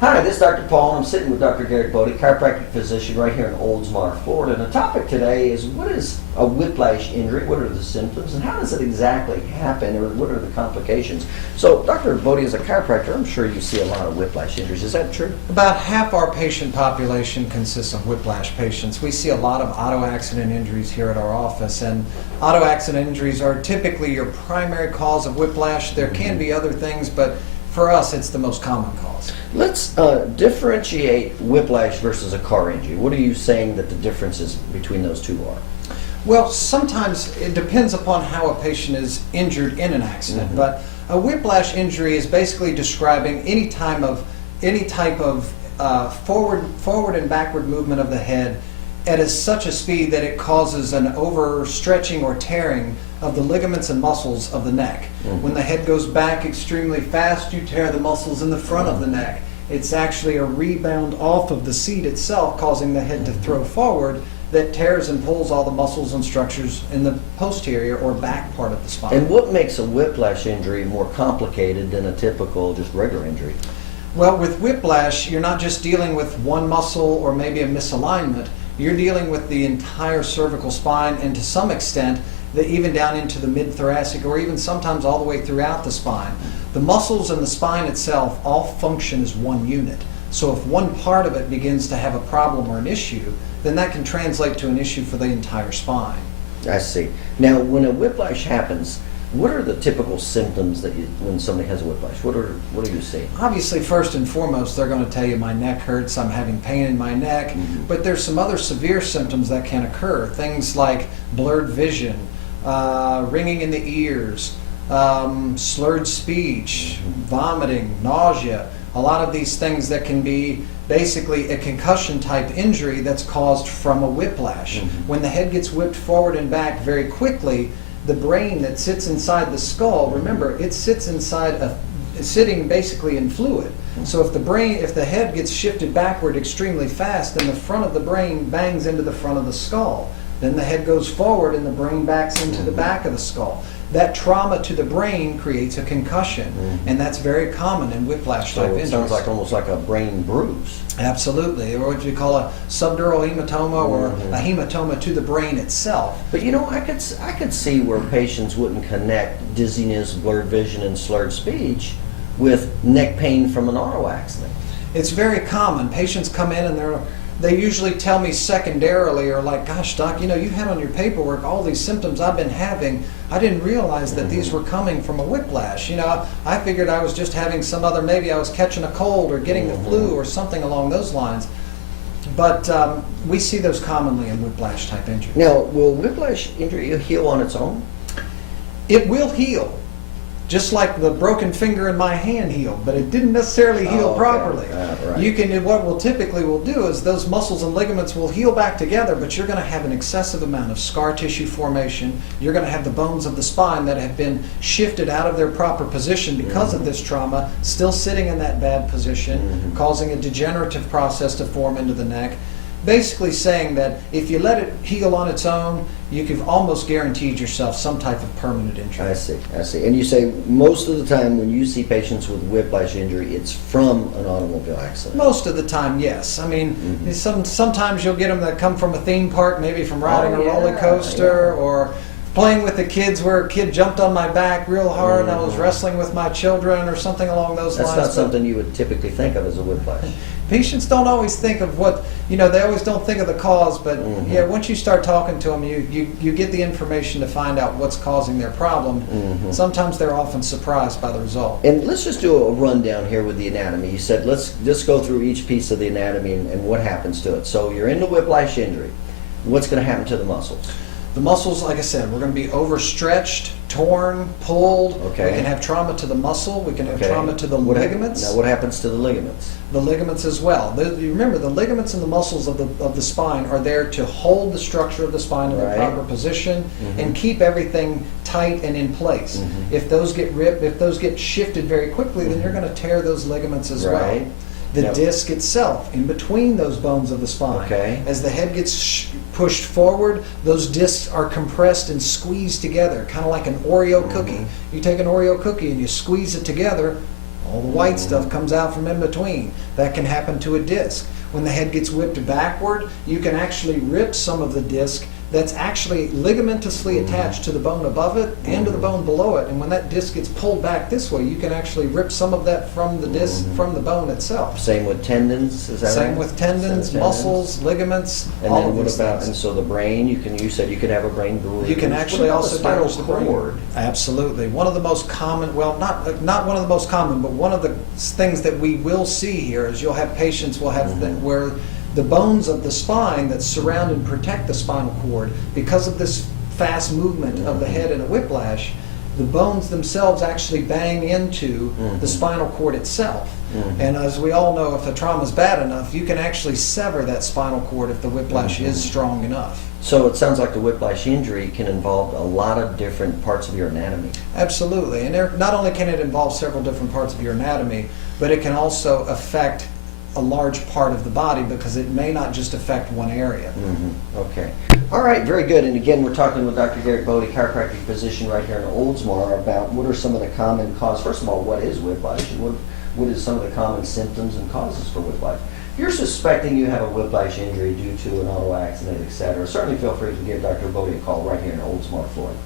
Hi, this is Dr. Paul, and I'm sitting with Dr. Garrett Bode, chiropractic physician right here in Oldsmar, Florida. And the topic today is, what is a whiplash injury? What are the symptoms, and how does it exactly happen, or what are the complications? So, Dr. Bode, as a chiropractor, I'm sure you see a lot of whiplash injuries. Is that true? About half our patient population consists of whiplash patients. We see a lot of auto accident injuries here at our office, and auto accident injuries are typically your primary cause of whiplash. There can be other things, but for us, it's the most common cause. Let's differentiate whiplash versus a car injury. What are you saying that the differences between those two are? Well, sometimes it depends upon how a patient is injured in an accident, but a whiplash injury is basically describing any type of forward and backward movement of the head at such a speed that it causes an overstretching or tearing of the ligaments and muscles of the neck. When the head goes back extremely fast, you tear the muscles in the front of the neck. It's actually a rebound off of the seat itself, causing the head to throw forward, that tears and pulls all the muscles and structures in the posterior or back part of the spine. And what makes a whiplash injury more complicated than a typical just regular injury? Well, with whiplash, you're not just dealing with one muscle or maybe a misalignment. You're dealing with the entire cervical spine, and to some extent, even down into the mid-thoracic, or even sometimes all the way throughout the spine. The muscles and the spine itself all function as one unit. So if one part of it begins to have a problem or an issue, then that can translate to an issue for the entire spine. I see. Now, when a whiplash happens, what are the typical symptoms that when somebody has a whiplash? What are you seeing? Obviously, first and foremost, they're going to tell you my neck hurts, I'm having pain in my neck, but there's some other severe symptoms that can occur. Things like blurred vision, ringing in the ears, slurred speech, vomiting, nausea, a lot of these things that can be basically a concussion type injury that's caused from a whiplash. When the head gets whipped forward and back very quickly, the brain that sits inside the skull, remember, it sits sitting basically in fluid. So if the head gets shifted backward extremely fast, then the front of the brain bangs into the front of the skull. Then the head goes forward and the brain backs into the back of the skull. That trauma to the brain creates a concussion, and that's very common in whiplash type injuries. So it sounds like almost like a brain bruise. Absolutely, or what you call a subdural hematoma, or a hematoma to the brain itself. But you know, I could see where patients wouldn't connect dizziness, blurred vision, and slurred speech with neck pain from an auto accident. It's very common. Patients come in and they usually tell me secondarily, or like, gosh, doc, you know, you had on your paperwork all these symptoms I've been having. I didn't realize that these were coming from a whiplash. You know, I figured I was just having maybe I was catching a cold or getting the flu or something along those lines. But we see those commonly in whiplash type injuries. Now, will whiplash injury heal on its own? It will heal. Just like the broken finger in my hand healed, but it didn't necessarily heal properly. Right. What we'll typically do is those muscles and ligaments will heal back together, but you're going to have an excessive amount of scar tissue formation. You're going to have the bones of the spine that have been shifted out of their proper position because of this trauma, still sitting in that bad position, causing a degenerative process to form into the neck. Basically saying that if you let it heal on its own, you've almost guaranteed yourself some type of permanent injury. I see. And you say most of the time when you see patients with whiplash injury, it's from an automobile accident? Most of the time, yes. I mean, sometimes you'll get them that come from a theme park, maybe from riding a roller coaster, or playing with the kids where a kid jumped on my back real hard and I was wrestling with my children, or something along those lines. That's not something you would typically think of as a whiplash. Patients don't always think of they always don't think of the cause, but yeah, once you start talking to them, you get the information to find out what's causing their problem. Sometimes they're often surprised by the result. And let's just do a rundown here with the anatomy. You said let's just go through each piece of the anatomy and what happens to it. So you're in the whiplash injury. What's going to happen to the muscles? The muscles, like I said, we're going to be overstretched, torn, pulled. Okay. We can have trauma to the muscle. We can have trauma to the ligaments. Now, what happens to the ligaments? The ligaments as well. You remember, the ligaments and the muscles of the spine are there to hold the structure of the spine in the proper position and keep everything tight and in place. If those get ripped, if those get shifted very quickly, then you're going to tear those ligaments as well. The disc itself, in between those bones of the spine. As the head gets pushed forward, those discs are compressed and squeezed together, kind of like an Oreo cookie. You take an Oreo cookie and you squeeze it together, All the white stuff comes out from in between. That can happen to a disc. When the head gets whipped backward, you can actually rip some of the disc that's actually ligamentously attached to the bone above it and to the bone below it. And when that disc gets pulled back this way, you can actually rip some of that from the disc, from the bone itself. Same with tendons, is that right? Same with tendons, muscles, ligaments, And all then of what these about, things. and so the brain, you said you could have a brain bruise. You can actually What about also the spinal damage the brain. cord? Absolutely. One of the most common, well, not one of the most common, but one of the things that we will see here is you'll have patients will have where the bones of the spine that surround and protect the spinal cord, because of this fast movement of the head in a whiplash, the bones themselves actually bang into the spinal cord itself. And as we all know, if a trauma is bad enough, you can actually sever that spinal cord if the whiplash is strong enough. So it sounds like the whiplash injury can involve a lot of different parts of your anatomy. Absolutely. And not only can it involve several different parts of your anatomy, but it can also affect a large part of the body, because it may not just affect one area. Okay. All right, very good. And again, we're talking with Dr. Garrett Bode, chiropractic physician right here in Oldsmar, about what are some of the common causes. First of all, what is whiplash, and what is some of the common symptoms and causes for whiplash? If you're suspecting you have a whiplash injury due to an auto accident, etc., certainly feel free to give Dr. Bode a call right here in Oldsmar, Florida.